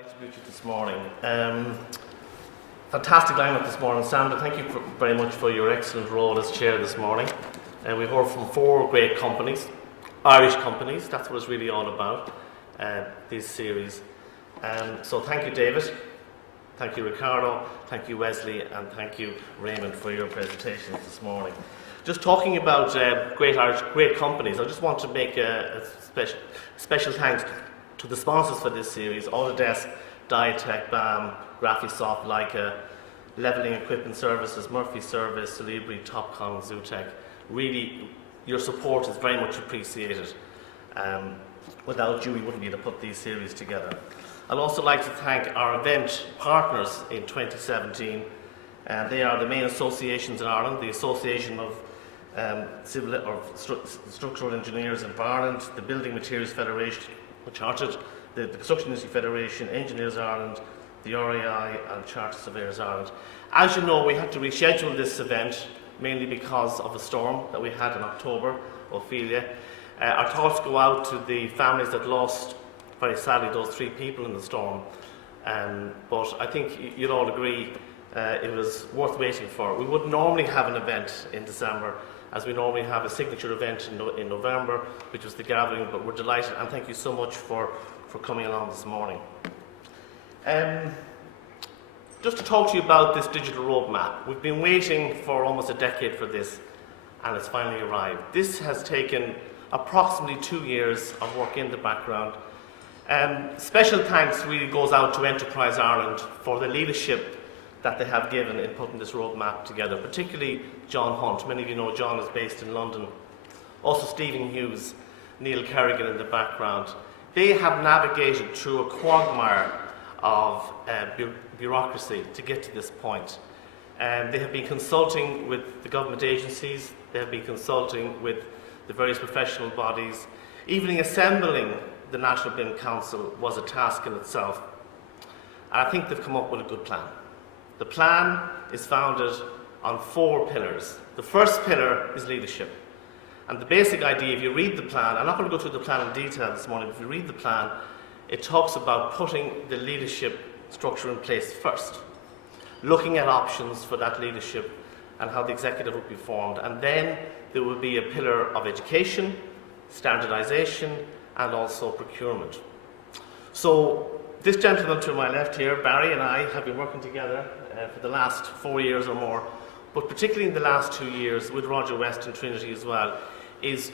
Nice to meet you this morning. Fantastic lineup this morning. Sandra, thank you very much for your excellent role as chair this morning. And we heard from four great companies, Irish companies. That's what it's really all about, this series. So thank you, David. Thank you, Ricardo. Thank you, Wesley. And thank you, Raymond, for your presentations this morning. Just talking about great companies, I just want to make a special thanks to the sponsors for this series: Autodesk, Diatech, BAM, Graphisoft, Leica, Leveling Equipment Services, Murphy Service, Celebri, Topcon, Zootech. Really, your support is very much appreciated. Without you, we wouldn't be able to put these series together. I'd also like to thank our event partners in 2017. They are the main associations in Ireland: the Association of Structural Engineers in Ireland, the Building Materials Federation, Chartered, the Construction Industry Federation, Engineers Ireland, the RAI, and Chartered Surveyors Ireland. As you know, we had to reschedule this event mainly because of a storm that we had in October, Ophelia. Our thoughts go out to the families that lost, very sadly, those 3 people in the storm. But I think you'd all agree it was worth waiting for. We would normally have an event in December, as we normally have a signature event in November, which was the gathering, but we're delighted, and thank you so much for coming along this morning. Just to talk to you about this digital roadmap. We've been waiting for almost a decade for this, and it's finally arrived. This has taken approximately 2 years of work in the background. Special thanks really goes out to Enterprise Ireland for the leadership that they have given in putting this roadmap together, particularly John Hunt. Many of you know John is based in London. Also Stephen Hughes, Neil Kerrigan in the background. They have navigated through a quagmire of bureaucracy to get to this point. They have been consulting with the government agencies, they have been consulting with the various professional bodies. Even assembling the National BIM Council was a task in itself. And I think they've come up with a good plan. The plan is founded on 4 pillars. The first pillar is leadership. And the basic idea, if you read the plan, I'm not going to go through the plan in detail this morning, but if you read the plan, it talks about putting the leadership structure in place first, looking at options for that leadership and how the executive will be formed. And then there will be a pillar of education, standardization, and also procurement. So this gentleman to my left here, Barry, and I have been working together for the last 4 years or more, but particularly in the last 2 years with Roger West and Trinity as well, is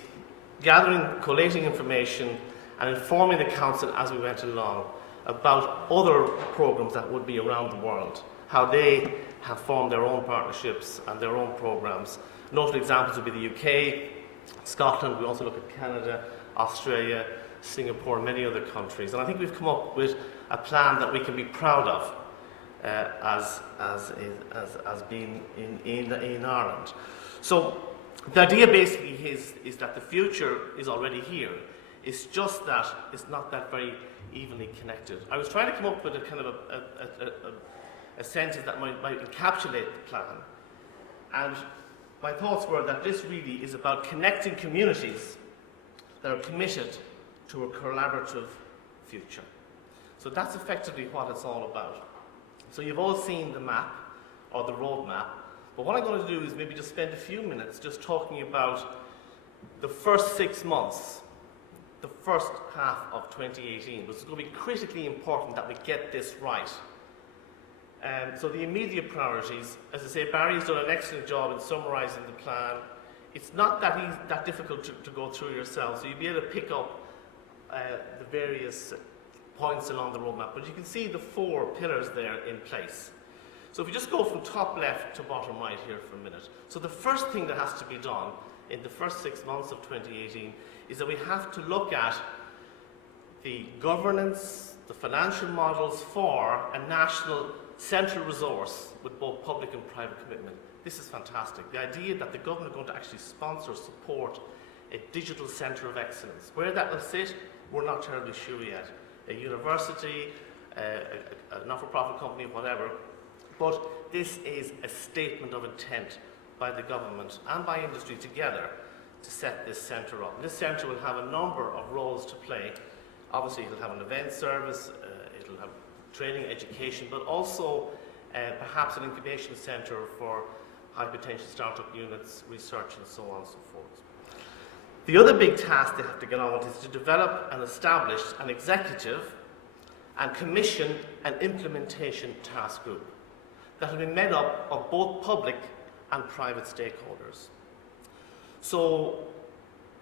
gathering, collating information and informing the council as we went along about other programs that would be around the world, how they have formed their own partnerships and their own programs. Notable examples would be the UK, Scotland. We also look at Canada, Australia, Singapore, and many other countries. And I think we've come up with a plan that we can be proud of as being in Ireland. So the idea basically is that the future is already here. It's just that it's not that very evenly connected. I was trying to come up with a kind of a sentence that might encapsulate the plan. And my thoughts were that this really is about connecting communities that are committed to a collaborative future. So that's effectively what it's all about. So you've all seen the map, or the roadmap, but what I'm going to do is maybe just spend a few minutes just talking about the first 6 months, the first half of 2018, which is going to be critically important that we get this right. So the immediate priorities, as I say, Barry's done an excellent job in summarising the plan. It's not that difficult to go through yourself, so you'll be able to pick up the various points along the roadmap, but you can see the 4 pillars there in place. So if you just go from top left to bottom right here for a minute. So the first thing that has to be done in the first 6 months of 2018 is that we have to look at the governance, the financial models for a national central resource with both public and private commitment. This is fantastic. The idea that the government is going to actually sponsor, support a digital centre of excellence. Where that will sit, we're not terribly sure yet. A university, a not-for-profit company, whatever. But this is a statement of intent by the government and by industry together to set this centre up. This centre will have a number of roles to play. Obviously, it'll have an event service, it'll have training, education, but also perhaps an incubation centre for high potential startup units, research and so on and so forth. The other big task they have to get on with is to develop and establish an executive and commission an implementation task group that will be made up of both public and private stakeholders. So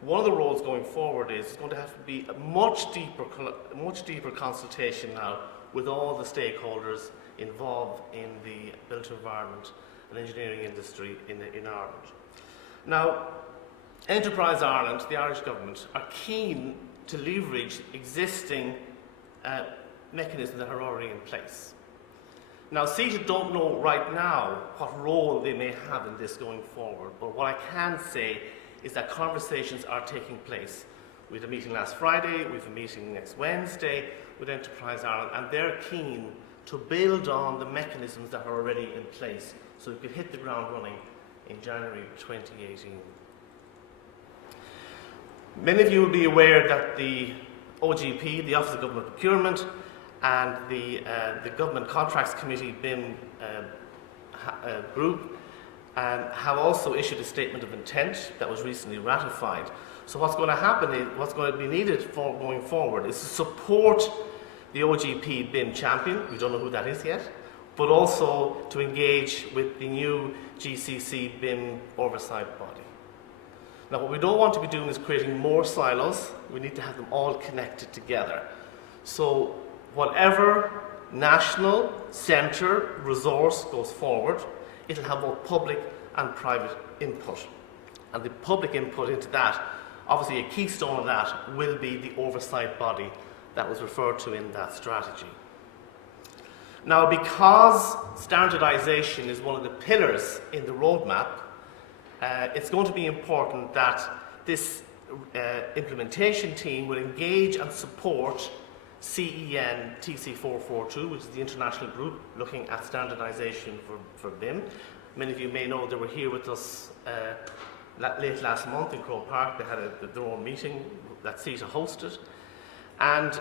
one of the roles going forward is going to have to be a much deeper consultation now with all the stakeholders involved in the built environment and engineering industry in Ireland. Now, Enterprise Ireland, the Irish government, are keen to leverage existing mechanisms that are already in place. Now, CETA don't know right now what role they may have in this going forward, but what I can say is that conversations are taking place. We had a meeting last Friday, we have a meeting next Wednesday with Enterprise Ireland, and they're keen to build on the mechanisms that are already in place so we could hit the ground running in January 2018. Many of you will be aware that the OGP, the Office of Government Procurement, and the Government Contracts Committee, BIM group, have also issued a statement of intent that was recently ratified. So what's going to happen is, what's going to be needed for going forward is to support the OGP BIM champion, we don't know who that is yet, but also to engage with the new GCC BIM oversight body. Now, what we don't want to be doing is creating more silos. We need to have them all connected together. So whatever national centre resource goes forward, it'll have both public and private input. And the public input into that, obviously a keystone of that will be the oversight body that was referred to in that strategy. Now, because standardisation is one of the pillars in the roadmap, it's going to be important that this implementation team will engage and support CEN TC442, which is the international group looking at standardisation for BIM. Many of you may know they were here with us late last month in Croke Park. They had their own meeting that CETA hosted. And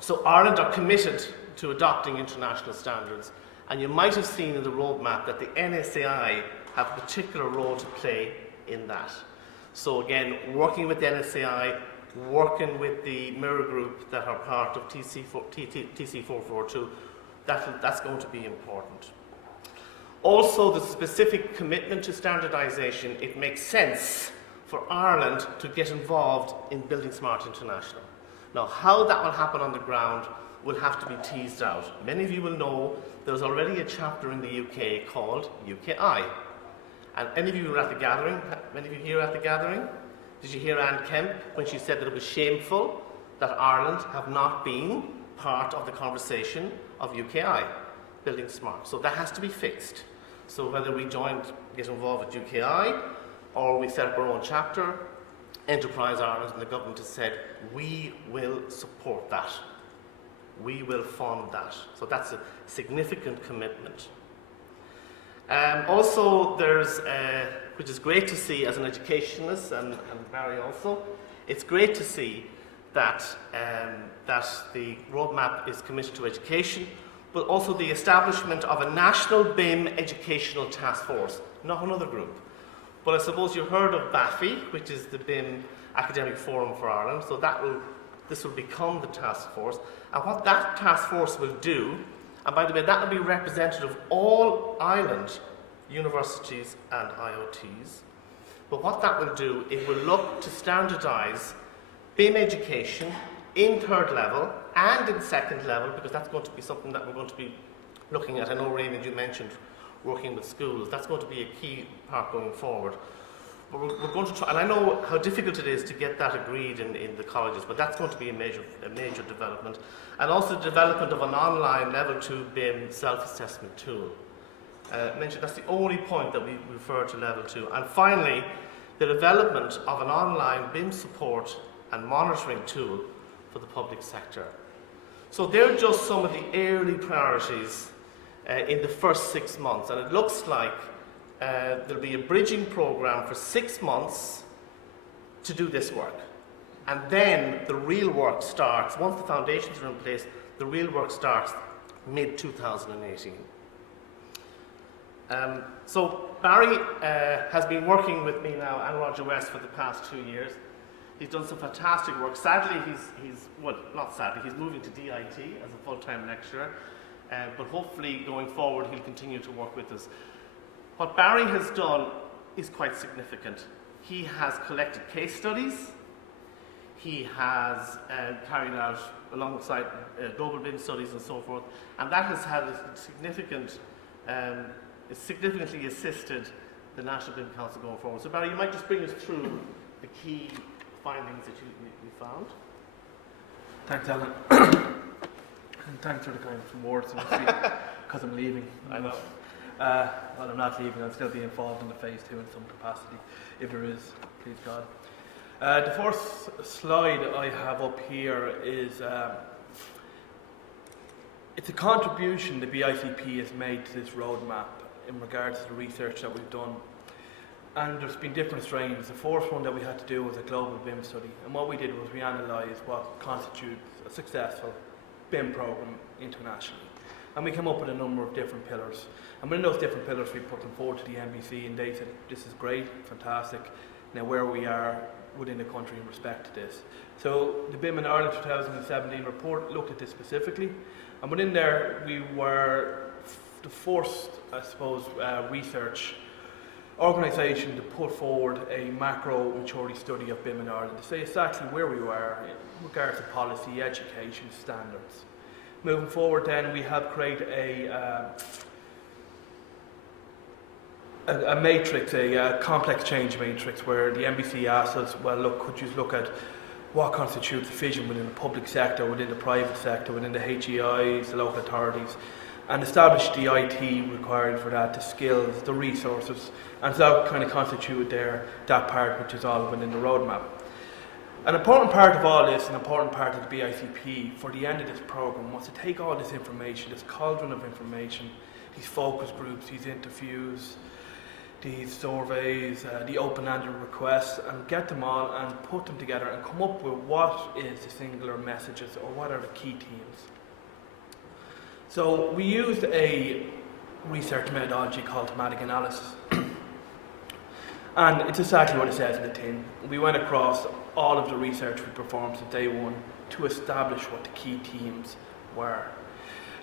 so Ireland are committed to adopting international standards. And you might have seen in the roadmap that the NSAI have a particular role to play in that. So again, working with the NSAI, working with the mirror group that are part of TC442, that's going to be important. Also, the specific commitment to standardisation, it makes sense for Ireland to get involved in Building Smart International. Now, how that will happen on the ground will have to be teased out. Many of you will know there's already a chapter in the UK called UKI. And any of you were at the gathering? Many of you here at the gathering? Did you hear Anne Kemp when she said that it was shameful that Ireland have not been part of the conversation of UKI, Building Smart? So that has to be fixed. So whether we get involved with UKI or we set up our own chapter, Enterprise Ireland and the government has said, we will support that. We will fund that. So that's a significant commitment. Also, there's, which is great to see as an educationalist, and Barry also, it's great to see that, that the roadmap is committed to education, but also the establishment of a national BIM educational task force, not another group. But I suppose you heard of BAFI, which is the BIM Academic Forum for Ireland, so this will become the task force. And what that task force will do, and by the way, that will be representative of all island universities and IoTs. But what that will do, it will look to standardise BIM education in third level and in second level, because that's going to be something that we're going to be looking at. I know, Raymond, you mentioned working with schools. That's going to be a key part going forward. But we're going to try, and I know how difficult it is to get that agreed in the colleges, but that's going to be a major development. And also the development of an online level 2 BIM self-assessment tool. Mentioned that's the only point that we refer to level 2. And finally, the development of an online BIM support and monitoring tool for the public sector. So they're just some of the early priorities in the first 6 months, and it looks like there'll be a bridging program for 6 months to do this work. And then the real work starts. Once the foundations are in place, the real work starts mid-2018. So Barry has been working with me now and Roger West for the past 2 years. He's done some fantastic work. Sadly, he's moving to DIT as a full-time lecturer, but hopefully going forward he'll continue to work with us. What Barry has done is quite significant. He has collected case studies. He has carried out, alongside global BIM studies and so forth, and that has had a significantly assisted the National BIM Council going forward. So Barry, you might just bring us through the key findings that you found. Thanks, Alan. And thanks for the kind of words, because I'm leaving. I know. Well, I'm not leaving, I'll still be involved in the phase 2 in some capacity, if there is, please God. The first slide I have up here is it's a contribution the BICP has made to this roadmap in regards to the research that we've done. And there's been different strains. The first one that we had to do was a global BIM study. And what we did was we analysed what constitutes a successful BIM programme internationally. And we came up with a number of different pillars. And within those different pillars, we put them forward to the NBC, and they said, this is great, fantastic. Now where we are within the country in respect to this. So the BIM in Ireland 2017 report looked at this specifically. And within there, we were the first, I suppose, research organisation to put forward a macro maturity study of BIM in Ireland to say exactly where we were in regards to policy, education, standards. Moving forward then, we have created a matrix, a complex change matrix, where the NBC asked us, well look, could you look at what constitutes vision within the public sector, within the private sector, within the HEIs, the local authorities, and establish the IT required for that, the skills, the resources, and so that kind of constituted that part which is all within the roadmap. An important part of all this, an important part of the BICP for the end of this programme was to take all this information, this cauldron of information, these focus groups, these interviews, these surveys, the open-ended requests, and get them all and put them together and come up with what is the singular messages or what are the key themes. So we used a research methodology called thematic analysis. And it's exactly what it says in the tin. We went across all of the research we performed since day one to establish what the key themes were.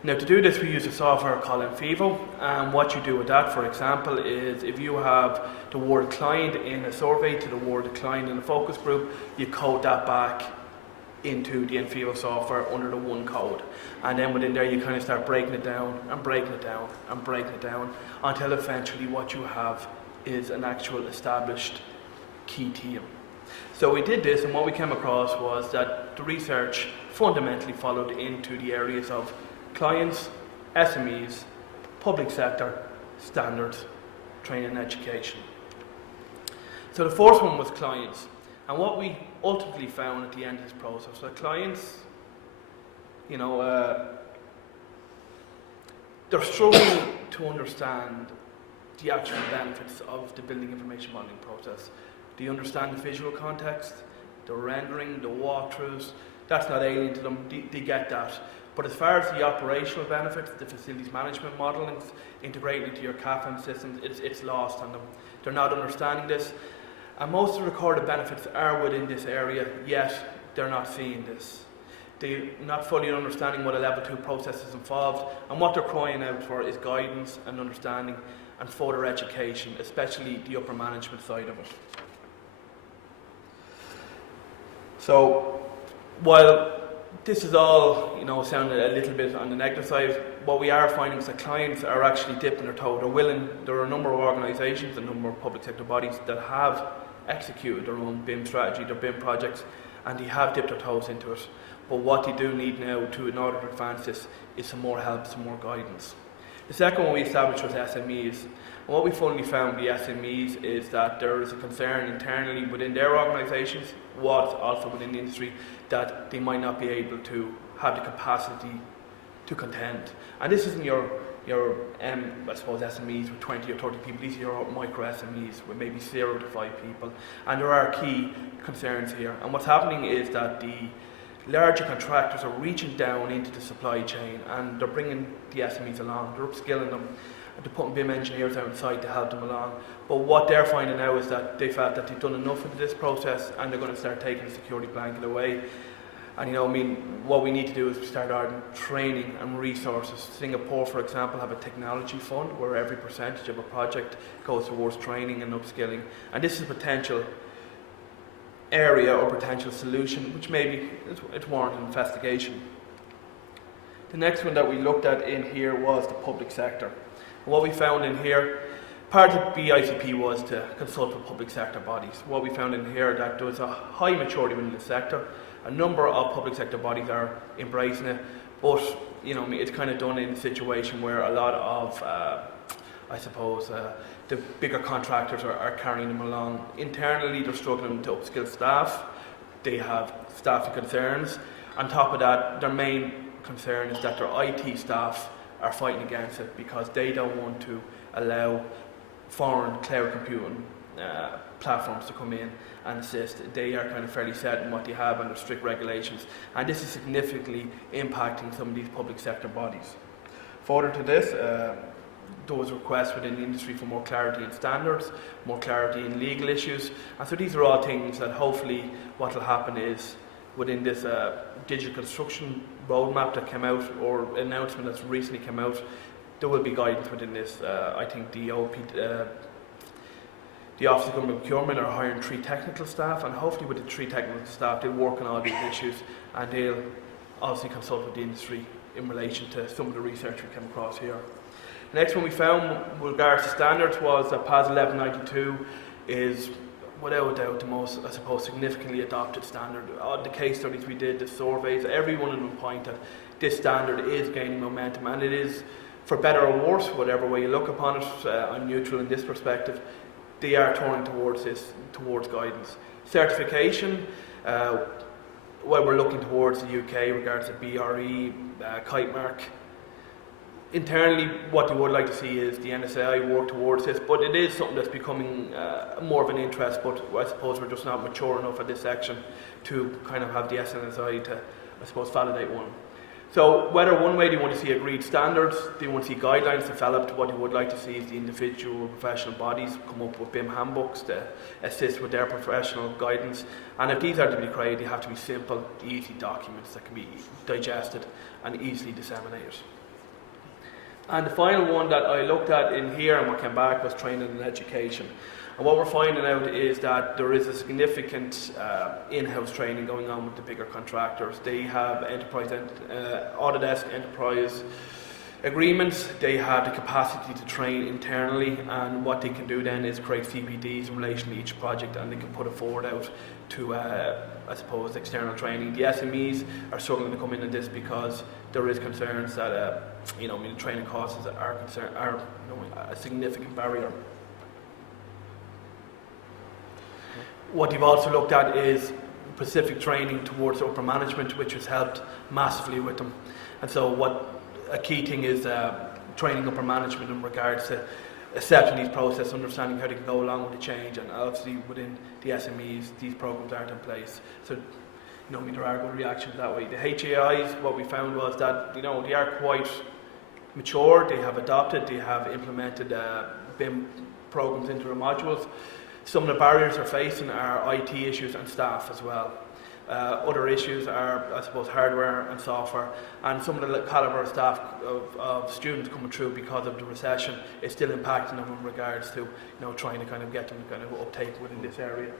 Now to do this, we use a software called Envivo, and what you do with that, for example, is if you have the word client in a survey to the word client in a focus group, you code that back into the Envivo software under the one code. And then within there you kind of start breaking it down and breaking it down and breaking it down until eventually what you have is an actual established key theme. So we did this, and what we came across was that the research fundamentally followed into the areas of clients, SMEs, public sector, standards, training and education. So the first one was clients. And what we ultimately found at the end of this process, that clients, they're struggling to understand the actual benefits of the building information modelling process. Do you understand the visual context, the rendering, the walkthroughs? That's not alien to them, they get that. But as far as the operational benefits, the facilities management modelling integrated into your CAFM systems, it's lost on them. They're not understanding this. And most of the recorded benefits are within this area, yet they're not seeing this. They're not fully understanding what a level 2 process is involved, and what they're crying out for is guidance and understanding and further education, especially the upper management side of it. So, while this is all, sounding a little bit on the negative side, what we are finding is that clients are actually dipping their toe. They're willing. There are a number of organisations, a number of public sector bodies that have executed their own BIM strategy, their BIM projects, and they have dipped their toes into it. But what they do need now in order to advance this is some more help, some more guidance. The second one we established was SMEs. And what we finally found with the SMEs is that there is a concern internally within their organisations, what also within the industry, that they might not be able to have the capacity to contend. And this isn't your I suppose SMEs with 20 or 30 people. These are your micro SMEs with maybe 0 to 5 people. And there are key concerns here. And what's happening is that the larger contractors are reaching down into the supply chain and they're bringing the SMEs along, they're upskilling them, and they're putting BIM engineers out on site to help them along. But what they're finding now is that they felt that they've done enough of this process and they're going to start taking the security blanket away. And what we need to do is start adding training and resources. Singapore, for example, have a technology fund where every percentage of a project goes towards training and upskilling. And this is a potential area or potential solution which maybe it's warranted investigation. The next one that we looked at in here was the public sector. And what we found in here, part of BICP was to consult with public sector bodies. What we found in here that there was a high maturity within the sector. A number of public sector bodies are embracing it, but it's kind of done in a situation where a lot of, the bigger contractors are carrying them along. Internally, they're struggling to upskill staff. They have staffing concerns. On top of that, their main concern is that their IT staff are fighting against it because they don't want to allow foreign cloud computing platforms to come in and assist. They are kind of fairly set in what they have under strict regulations, and this is significantly impacting some of these public sector bodies. Further to this, there was requests within the industry for more clarity in standards, more clarity in legal issues, and so these are all things that hopefully what will happen is within this digital construction roadmap that came out, or announcement that's recently come out, there will be guidance within this. I think the Office of Government Procurement are hiring 3 technical staff, and hopefully with the 3 technical staff they'll work on all these issues and they'll obviously consult with the industry in relation to some of the research we came across here. The next one we found with regards to standards was that PAS 1192 is without a doubt the most, significantly adopted standard. The case studies we did, the surveys, every one of them point that this standard is gaining momentum, and it is, for better or worse, whatever way you look upon it, I'm neutral in this perspective, they are turning towards guidance. Certification, we're looking towards the UK regards to BRE, Kite Mark. Internally, what they would like to see is the NSAI work towards this, but it is something that's becoming more of an interest, but I suppose we're just not mature enough at this section to kind of have the SNSI to, validate one. So whether one way they want to see agreed standards, they want to see guidelines developed, what they would like to see is the individual professional bodies come up with BIM handbooks to assist with their professional guidance. And if these are to be created, they have to be simple, easy documents that can be digested and easily disseminated. And the final one that I looked at in here and what came back was training and education. And what we're finding out is that there is a significant in-house training going on with the bigger contractors. They have Autodesk enterprise agreements. They have the capacity to train internally, and what they can do then is create CPDs in relation to each project, and they can put it forward out to, external training. The SMEs are struggling to come into this because there is concerns that, training costs are a significant barrier. What they've also looked at is specific training towards upper management, which has helped massively with them. And so what a key thing is training upper management in regards to accepting these processes, understanding how they can go along with the change, and obviously within the SMEs, these programs aren't in place. So, there are good reactions that way. The HAIs, what we found was that, they are quite mature, they have adopted, they have implemented BIM programs into their modules. Some of the barriers they're facing are IT issues and staff as well. Other issues are, hardware and software, and some of the calibre of staff of students coming through because of the recession is still impacting them in regards to, trying to kind of get them to kind of uptake within this area.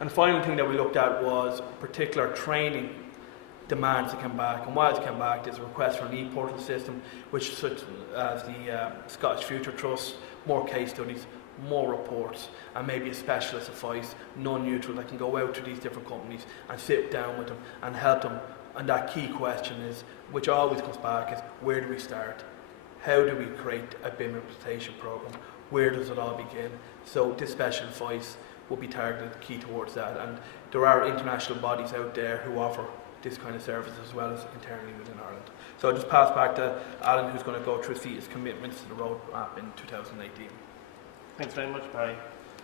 And the final thing that we looked at was particular training demands that came back. And while it came back, there's a request for an e-portal system, which such as the Scottish Future Trust, more case studies, more reports, and maybe a specialist advice, non-neutral, that can go out to these different companies and sit down with them and help them. And that key question is, which always comes back, is where do we start? How do we create a BIM implementation program? Where does it all begin? So this special advice will be targeted key towards that, and there are international bodies out there who offer this kind of service as well as internally within Ireland. So I'll just pass back to Alan, who's going to go through his commitments to the roadmap in 2018. Thanks very much, Barry.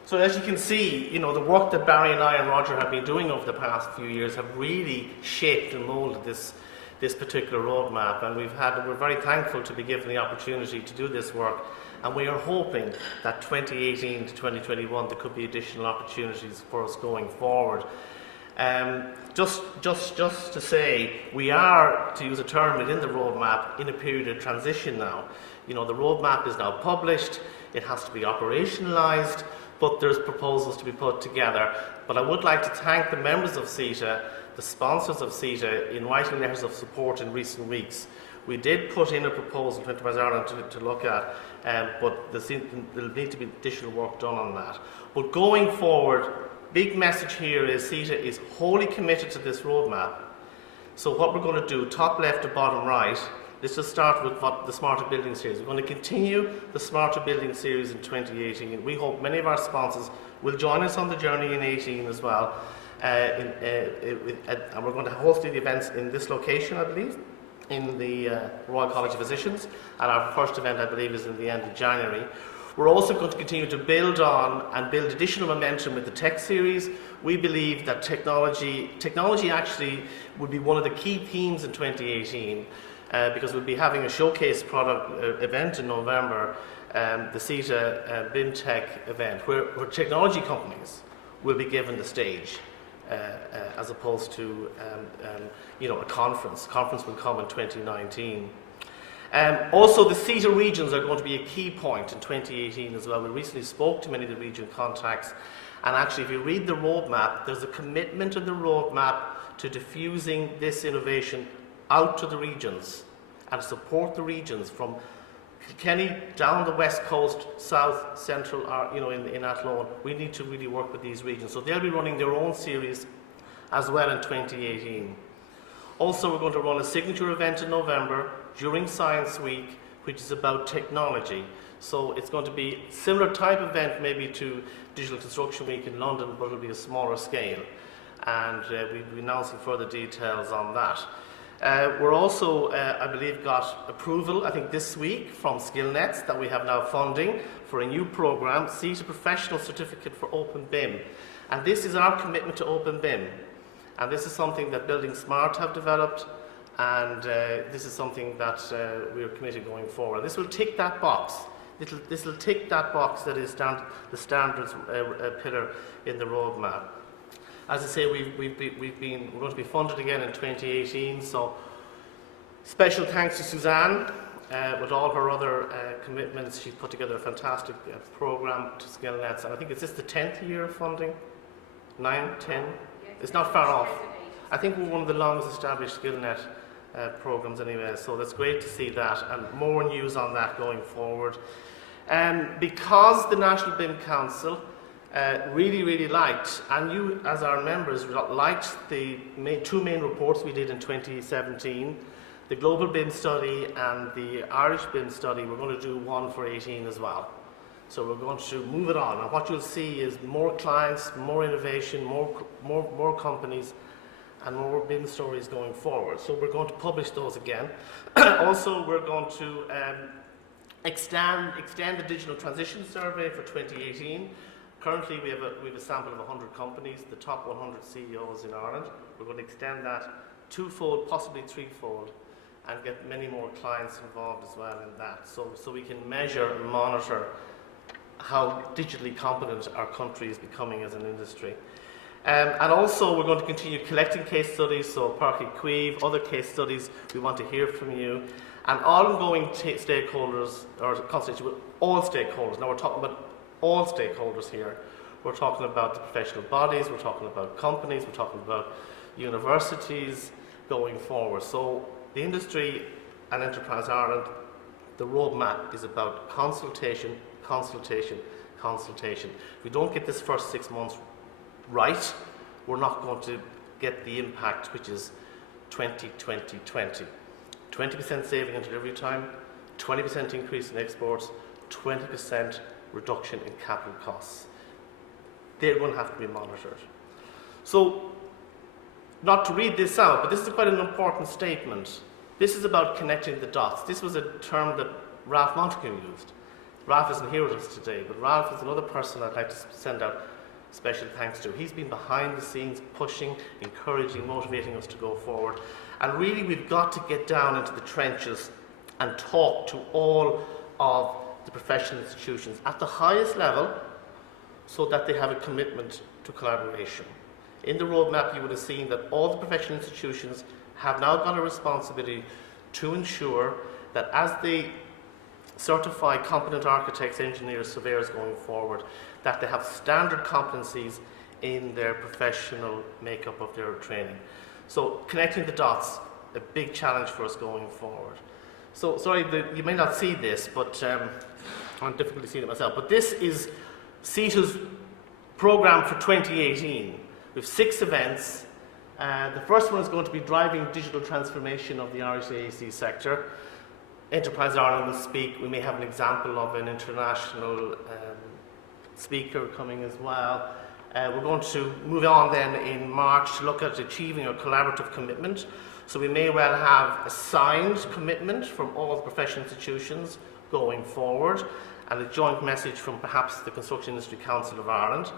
So as you can see, the work that Barry and I and Roger have been doing over the past few years have really shaped and molded this particular roadmap, and we're very thankful to be given the opportunity to do this work, and we are hoping that 2018 to 2021 there could be additional opportunities for us going forward. Just to say, we are, to use a term within the roadmap, in a period of transition now. The roadmap is now published, it has to be operationalised, but there's proposals to be put together. But I would like to thank the members of CETA, the sponsors of CETA, in writing letters of support in recent weeks. We did put in a proposal to Enterprise Ireland to look at, but there'll need to be additional work done on that. But going forward, big message here is CETA is wholly committed to this roadmap. So what we're going to do, top left to bottom right, let's just start with the Smarter Building Series. We're going to continue the Smarter Building Series in 2018. We hope many of our sponsors will join us on the journey in 2018 as well. And we're going to host the events in this location, I believe, in the Royal College of Physicians. And our first event, I believe, is in the end of January. We're also going to continue to build on and build additional momentum with the Tech Series. We believe that technology actually would be one of the key themes in 2018. Because we'll be having a showcase product event in November, the CETA BIM Tech event, where technology companies will be given the stage, as opposed to a conference. Conference will come in 2019. Also, the CETA regions are going to be a key point in 2018 as well. We recently spoke to many of the region contacts, and actually, if you read the roadmap, there's a commitment in the roadmap to diffusing this innovation out to the regions and support the regions from Kilkenny down the west coast, south, central, in Athlone. We need to really work with these regions. So they'll be running their own series as well in 2018. Also, we're going to run a signature event in November during Science Week, which is about technology. So it's going to be a similar type event maybe to Digital Construction Week in London, but it'll be a smaller scale. And we'll be announcing further details on that. We're also, I believe, got approval, I think this week, from SkillNets that we have now funding for a new program, CETA Professional Certificate for Open BIM. And this is our commitment to Open BIM. And this is something that Building Smart have developed, and this is something that we are committed going forward. This will tick that box. This will tick that box that is the standards pillar in the roadmap. As I say, we're going to be funded again in 2018, so special thanks to Suzanne with all her other commitments. She's put together a fantastic program to SkillNets, and I think it's just the 10th year of funding, 9, 10, it's not far off. I think we're one of the longest established SkillNet programs anyway, so that's great to see that, and more news on that going forward. Because the National BIM Council really liked, and you as our members liked the two main reports we did in 2017, the Global BIM Study and the Irish BIM Study. We're going to do one for 18 as well. So we're going to move it on, and what you'll see is more clients, more innovation, more companies, and more BIM stories going forward. So we're going to publish those again. Also, we're going to extend the Digital Transition Survey for 2018. Currently, we have a sample of 100 companies, the top 100 CEOs in Ireland. We're going to extend that twofold, possibly threefold, and get many more clients involved as well in that. So we can measure and monitor how digitally competent our country is becoming as an industry. And also, we're going to continue collecting case studies, so Páirc Uí Chaoimh, other case studies, we want to hear from you. And ongoing stakeholders, or consultation with all stakeholders. Now we're talking about all stakeholders here. We're talking about the professional bodies, we're talking about companies, we're talking about universities going forward. So the industry and Enterprise Ireland, the roadmap is about consultation. If we don't get this first 6 months right, we're not going to get the impact, which is 20-20-20. 20% saving in delivery time, 20% increase in exports, 20% reduction in capital costs. They're going to have to be monitored. So, not to read this out, but this is quite an important statement. This is about connecting the dots. This was a term that Ralph Montague used. Ralph isn't here with us today, but Ralph is another person I'd like to send out special thanks to. He's been behind the scenes, pushing, encouraging, motivating us to go forward. And really, we've got to get down into the trenches and talk to all of the professional institutions at the highest level so that they have a commitment to collaboration. In the roadmap, you would have seen that all the professional institutions have now got a responsibility to ensure that as they certify competent architects, engineers, surveyors going forward, that they have standard competencies in their professional makeup of their training. So connecting the dots, a big challenge for us going forward. So sorry, you may not see this, but I'm difficultly seeing it myself, but this is CETA's programme for 2018. We have 6 events. The first one is going to be driving digital transformation of the Irish AEC sector. Enterprise Ireland will speak. We may have an example of an international speaker coming as well. We're going to move on then in March to look at achieving a collaborative commitment. So we may well have a signed commitment from all the professional institutions going forward and a joint message from perhaps the Construction Industry Council of Ireland.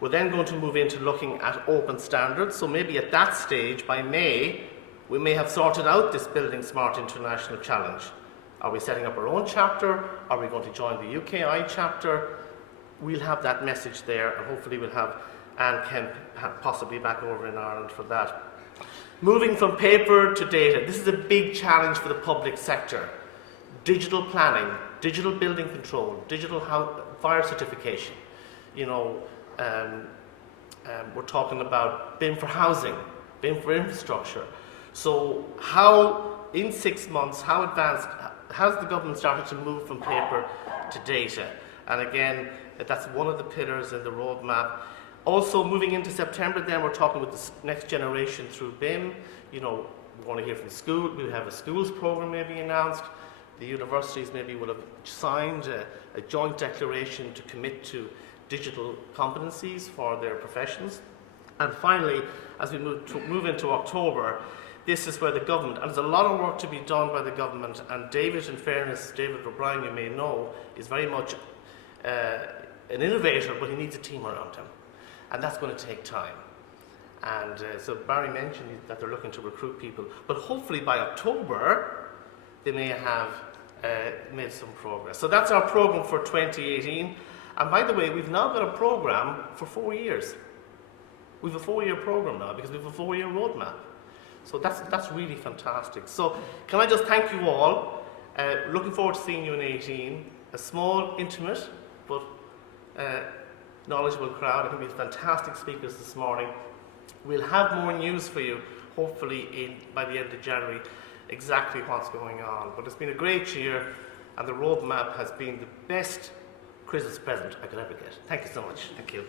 We're then going to move into looking at open standards. So maybe at that stage, by May, we may have sorted out this Building Smart International Challenge. Are we setting up our own chapter? Are we going to join the UKI chapter? We'll have that message there, and hopefully we'll have Anne Kemp possibly back over in Ireland for that. Moving from paper to data. This is a big challenge for the public sector. Digital planning, digital building control, digital fire certification. You know, we're talking about BIM for housing, BIM for infrastructure. So how, in 6 months, how advanced, has the government started to move from paper to data? And again, that's one of the pillars in the roadmap. Also, moving into September, then we're talking with the next generation through BIM. You know, we want to hear from school. We'll have a schools program maybe announced. The universities maybe will have signed a joint declaration to commit to digital competencies for their professions. And finally, as we move into October, this is where the government, and there's a lot of work to be done by the government, and David, in fairness, David O'Brien, you may know, is very much an innovator, but he needs a team around him. And that's going to take time. And so Barry mentioned that they're looking to recruit people, but hopefully by October, they may have made some progress. So that's our program for 2018. And by the way, we've now got a program for 4 years. We have a 4-year program now because we have a 4-year roadmap. So that's really fantastic. So can I just thank you all? Looking forward to seeing you in 2018. A small, intimate, but knowledgeable crowd. I think we have fantastic speakers this morning. We'll have more news for you, hopefully by the end of January, exactly what's going on. But it's been a great year, and the roadmap has been the best Christmas present I could ever get. Thank you so much. Thank you.